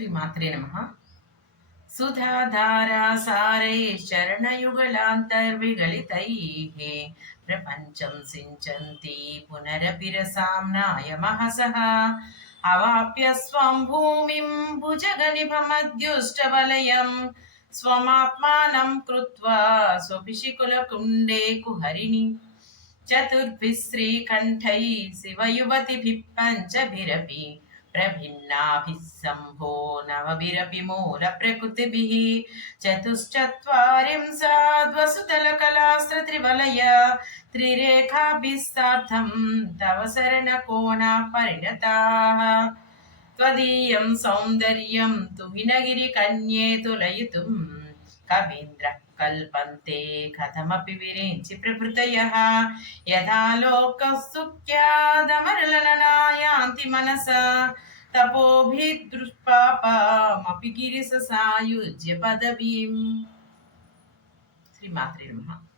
శ్రీమాత్రే నమః. सुधाधारासारैश्चरणयुगलान्तर्विगलितैः प्रपञ्चं सिञ्चन्ति पुनरपिरसाम्नायमः सः अवाप्य स्वं भूमिं भुजगनिभमद्युष्टवलयं स्वमात्मानं कृत्वा स्वपिशिकुलकुण्डे कुहरिणि चतुर्भिः श्रीकण्ठैः शिवयुवतिभिः पञ्चभिरपि प्रभिन्नाभिः शम्भो नवभिरपि मूलप्रकृतिभिः चतुश्चत्वारिंशद्वसुतलकलास्त्रत्रिवलय त्रिरेखाभिः सार्धं तव शरणकोणा परिणताः त्वदीयं सौन्दर्यं तु विनगिरिकन्ये तुलयितुं कवीन्द्रः कल्पन्ते कथमपि विरिञ्चि प्रभृतयः यथा लोकसुख्यादमरललनायान्ति मनसा तपोभिदृष्पापामपि गिरिससायुज्य पदवीम्. శ్రీమాత్రే నమః.